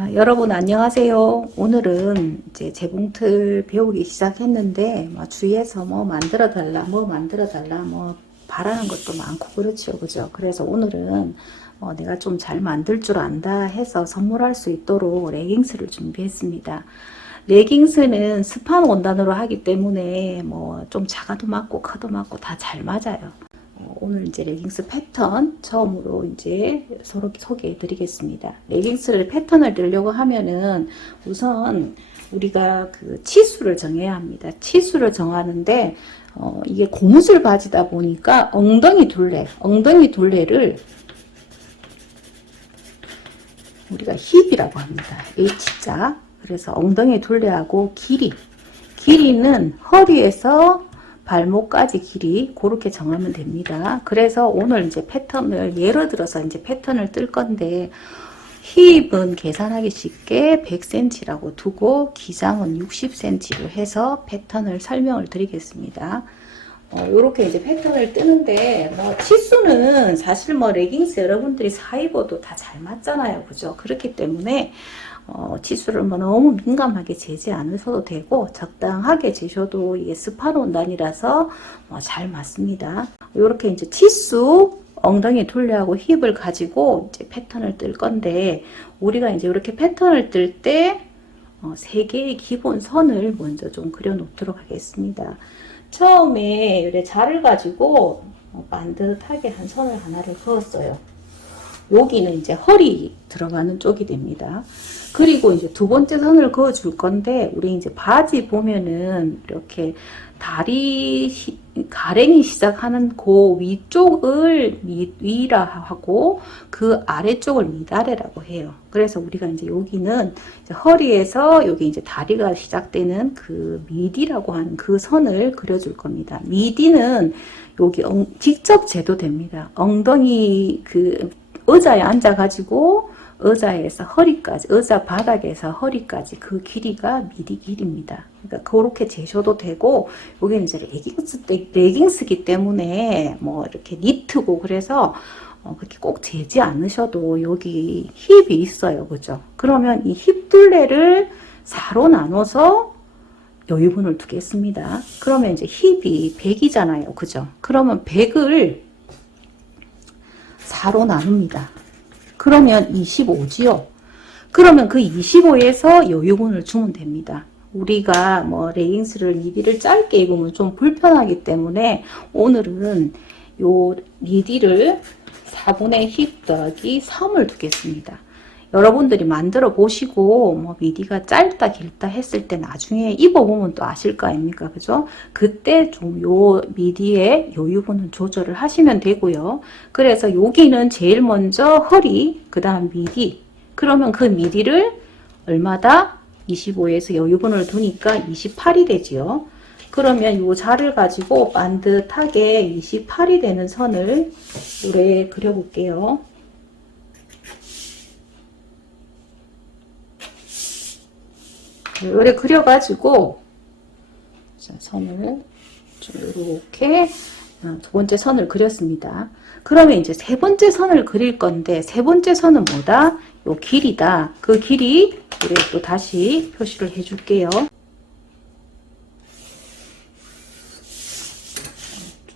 자, 여러분 안녕하세요. 오늘은 이제 재봉틀 배우기 시작했는데 주위에서 뭐 만들어 달라 뭐 바라는 것도 많고 그렇죠, 그죠? 그래서 오늘은 내가 좀 잘 만들 줄 안다 해서 선물할 수 있도록 레깅스를 준비했습니다. 레깅스는 스판 원단으로 하기 때문에 뭐 좀 작아도 맞고 커도 맞고 다 잘 맞아요. 오늘 이제 레깅스 패턴 처음으로 이제 서로 소개해 드리겠습니다. 레깅스를 패턴을 들려고 하면은 우선 우리가 그 치수를 정해야 합니다. 치수를 정하는데 이게 고무줄 바지다 보니까 엉덩이 둘레를 우리가 힙이라고 합니다. H자. 그래서 엉덩이 둘레하고 길이는 허리에서 발목까지 길이 그렇게 정하면 됩니다. 그래서 오늘 이제 패턴을 예를 들어서 이제 패턴을 뜰 건데 힙은 계산하기 쉽게 100cm라고 두고 기장은 60cm로 해서 패턴을 설명을 드리겠습니다. 이렇게 이제 패턴을 뜨는데 치수는 사실 레깅스 여러분들이 사 입어도 다 잘 맞잖아요, 그죠? 그렇기 때문에 치수를 너무 민감하게 재지 않으셔도 되고 적당하게 재셔도 이게 스판 원단이라서 잘 맞습니다. 이렇게 이제 치수, 엉덩이 둘레하고 힙을 가지고 이제 패턴을 뜰 건데 우리가 이제 이렇게 패턴을 뜰 때 세 개의 기본 선을 먼저 좀 그려 놓도록 하겠습니다. 처음에 이렇게 자를 가지고 반듯하게 한 선을 하나를 그었어요. 여기는 이제 허리 들어가는 쪽이 됩니다. 그리고 이제 두 번째 선을 그어 줄 건데 우리 이제 바지 보면은 이렇게 가랭이 시작하는 그 위쪽을 위라 하고 그 아래쪽을 미다래라고 해요. 그래서 우리가 이제 여기는 이제 허리에서 여기 이제 다리가 시작되는 그 미디라고 하는 그 선을 그려줄 겁니다. 미디는 여기 직접 재도 됩니다. 엉덩이 그 의자에 앉아가지고 의자에서 허리까지, 의자 바닥에서 허리까지 그 길이가 미디 길입니다. 그러니까 그렇게 재셔도 되고, 여기는 이제 레깅스기 때문에 이렇게 니트고 그래서 그렇게 꼭 재지 않으셔도 여기 힙이 있어요, 그죠? 그러면 이 힙 둘레를 4로 나눠서 여유분을 두겠습니다. 그러면 이제 힙이 100이잖아요, 그죠? 그러면 100을 4로 나눕니다. 그러면 25지요. 그러면 그 25에서 여유분을 주면 됩니다. 우리가 레깅스를 미디를 짧게 입으면 좀 불편하기 때문에 오늘은 요 미디를 4분의 힙 더하기 3을 두겠습니다. 여러분들이 만들어 보시고 미디가 짧다 길다 했을 때 나중에 입어보면 또 아실 거 아닙니까, 그죠? 그때 좀 요 미디의 여유분은 조절을 하시면 되고요. 그래서 여기는 제일 먼저 허리, 그 다음 미디. 그러면 그 미디를 얼마다? 25에서 여유분을 두니까 28이 되지요. 그러면 요 자를 가지고 반듯하게 28이 되는 선을 노래 그려볼게요. 요래 그려가지고 선을 좀 이렇게 두 번째 선을 그렸습니다. 그러면 이제 세 번째 선을 그릴 건데 세 번째 선은 뭐다? 요 길이다. 그 길이 우리 또 다시 표시를 해줄게요. 좀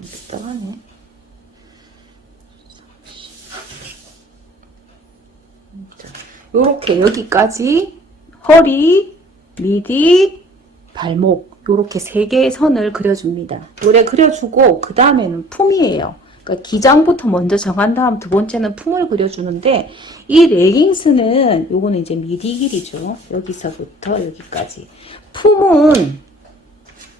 삐딱하네. 요렇게 여기까지 허리, 미디, 발목 요렇게 세 개의 선을 그려줍니다. 요래 그려주고 그 다음에는 품이에요. 그러니까 기장부터 먼저 정한 다음 두 번째는 품을 그려주는데 이 레깅스는 요거는 이제 미디 길이죠. 여기서부터 여기까지. 품은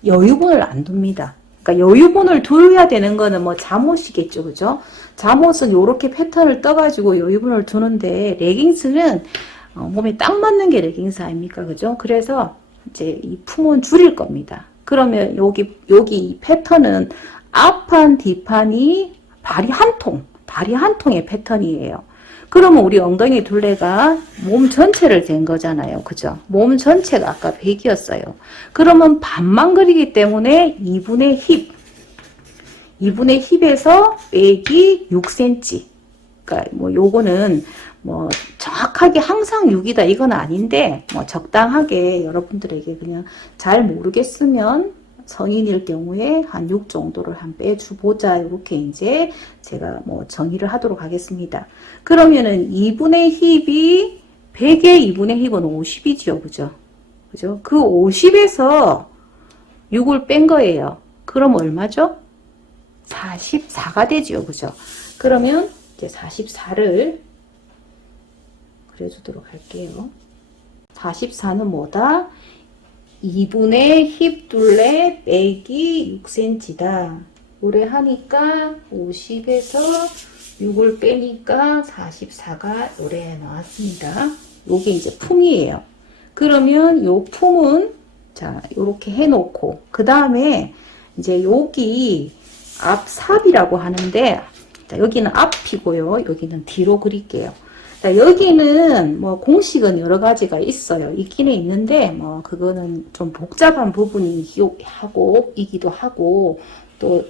여유분을 안 둡니다. 그러니까 여유분을 둬야 되는 거는 잠옷이겠죠, 그죠? 잠옷은 요렇게 패턴을 떠가지고 여유분을 두는데 레깅스는 몸에 딱 맞는 게 레깅스 아닙니까? 그죠? 그래서 이제 이 품은 줄일 겁니다. 그러면 여기 이 패턴은 앞판, 뒷판이 다리 한 통의 패턴이에요. 그러면 우리 엉덩이 둘레가 몸 전체를 잰 거잖아요. 그죠? 몸 전체가 아까 100이었어요. 그러면 반만 그리기 때문에 2분의 힙에서 빼기 6cm. 그러니까 요거는 뭐 정확하게 항상 6이다 이건 아닌데 뭐 적당하게 여러분들에게 그냥 잘 모르겠으면 성인일 경우에 한 6 정도를 한 빼주보자 이렇게 이제 제가 뭐 정의를 하도록 하겠습니다. 그러면은 2분의 힙이 100의 2분의 힙은 50이죠. 그죠? 그죠? 그 50에서 6을 뺀 거예요. 그럼 얼마죠? 44가 되죠. 그죠? 그러면 이제 44를 그려주도록 할게요. 44는 뭐다? 2분의 힙 둘레 빼기 6cm다. 요래 하니까 50에서 6을 빼니까 44가 요래 나왔습니다. 요게 이제 품이에요. 그러면 요 품은 자, 요렇게 해놓고 그 다음에 이제 여기 앞삽이라고 하는데 자, 여기는 앞이고요. 여기는 뒤로 그릴게요. 자, 여기는 뭐 공식은 여러 가지가 있어요. 있기는 있는데 뭐 그거는 좀 복잡한 부분이기도 하고 또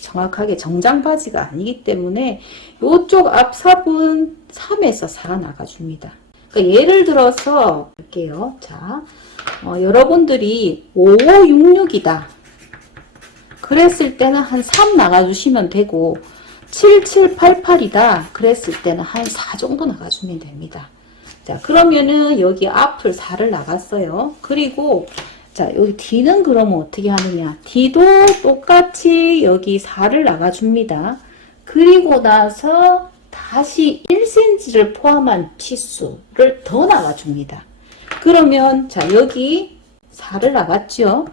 정확하게 정장 바지가 아니기 때문에 이쪽 앞삽은 3에서 4가 나가줍니다. 그러니까 예를 들어서 할게요. 자, 여러분들이 5566이다. 그랬을 때는 한 3 나가주시면 되고 7788이다. 그랬을 때는 한 4 정도 나가주면 됩니다. 자, 그러면은 여기 앞을 4를 나갔어요. 그리고 자, 여기 D는 그러면 어떻게 하느냐. D도 똑같이 여기 4를 나가줍니다. 그리고 나서 다시 1cm를 포함한 치수를 더 나가줍니다. 그러면 자, 여기 4를 나갔죠.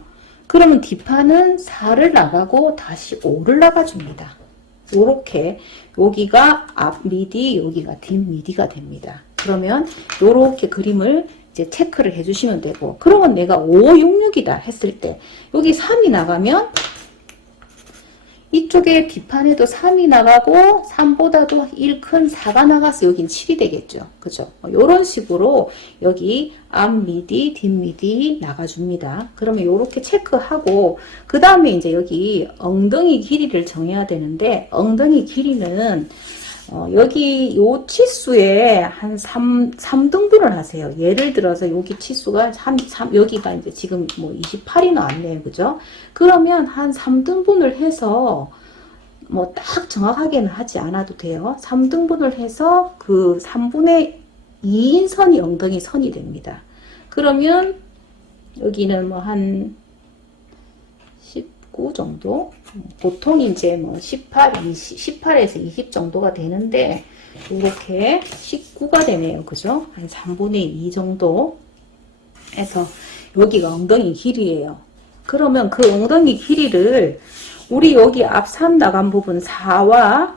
그러면 뒷판은 4를 나가고 다시 5를 나가줍니다. 요렇게 여기가 앞 미디, 여기가 뒷 미디가 됩니다. 그러면 요렇게 그림을 이제 체크를 해주시면 되고, 그러면 내가 5566이다 했을 때 여기 3이 나가면 이쪽에 뒷판에도 3이 나가고 3보다도 1 큰 4가 나가서 여긴 7이 되겠죠. 그죠? 이런 식으로 여기 앞 미디, 뒷 미디 나가줍니다. 그러면 이렇게 체크하고 그 다음에 이제 여기 엉덩이 길이를 정해야 되는데 엉덩이 길이는 여기 요 치수에 한 3등분을 하세요. 예를 들어서 여기 치수가 여기가 이제 지금 뭐 28이 나왔네요. 그죠? 그러면 한 3등분을 해서 뭐 딱 정확하게는 하지 않아도 돼요. 3등분을 해서 그 3분의 2인 선이 엉덩이 선이 됩니다. 그러면 여기는 뭐 한 19 정도? 보통 이제 뭐 18에서 20 정도가 되는데, 이렇게 19가 되네요. 그죠? 한 3분의 2 정도 해서, 여기가 엉덩이 길이에요. 그러면 그 엉덩이 길이를, 우리 여기 앞 3 나간 부분 4와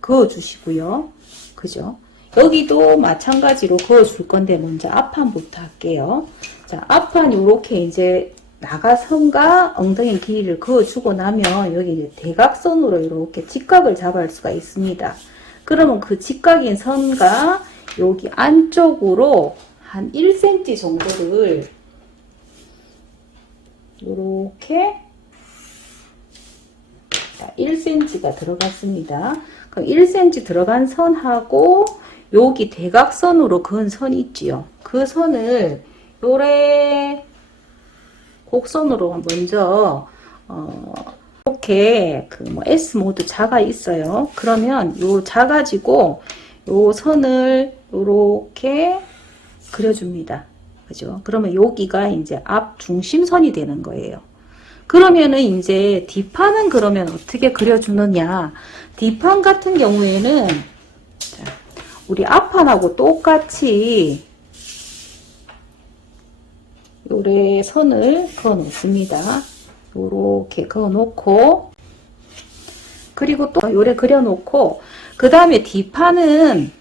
그어주시고요. 그죠? 여기도 마찬가지로 그어줄 건데, 먼저 앞판부터 할게요. 자, 앞판 요렇게 이제 나가선과 엉덩이 길이를 그어주고 나면 여기 이제 대각선으로 이렇게 직각을 잡을 수가 있습니다. 그러면 그 직각인 선과 여기 안쪽으로 한 1cm 정도를 이렇게 1cm가 들어갔습니다. 그럼 1cm 들어간 선하고 여기 대각선으로 그은 선이 있지요. 그 선을 요래 곡선으로 먼저 이렇게 그 뭐 S 모드 자가 있어요. 그러면 요 자 가지고 요 선을 요렇게 그려줍니다. 그죠? 그러면 여기가 이제 앞 중심선이 되는 거예요. 그러면은 이제 뒷판은 그러면 어떻게 그려주느냐? 뒷판 같은 경우에는 자, 우리 앞판하고 똑같이 요래 선을 그어 놓습니다. 요렇게 그어 놓고, 그리고 또 요래 그려 놓고, 그 다음에 뒷판은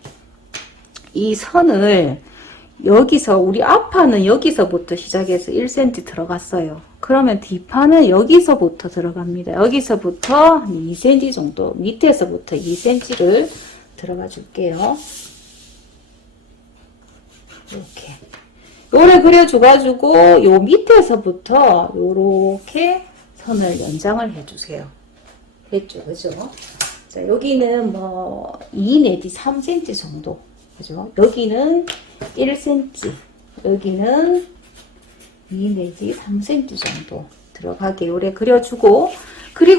이 선을 여기서, 우리 앞판은 여기서부터 시작해서 1cm 들어갔어요. 그러면 뒷판은 여기서부터 들어갑니다. 여기서부터 2cm 정도, 밑에서부터 2cm를 들어가 줄게요. 이렇게. 요래 그려줘가지고 요 밑에서부터 요렇게 선을 연장을 해주세요. 됐죠? 그죠? 자, 여기는 뭐 2 내지 3cm 정도. 그죠? 여기는 1cm, 여기는 2 내지 3cm 정도 들어가게 요래 그려주고,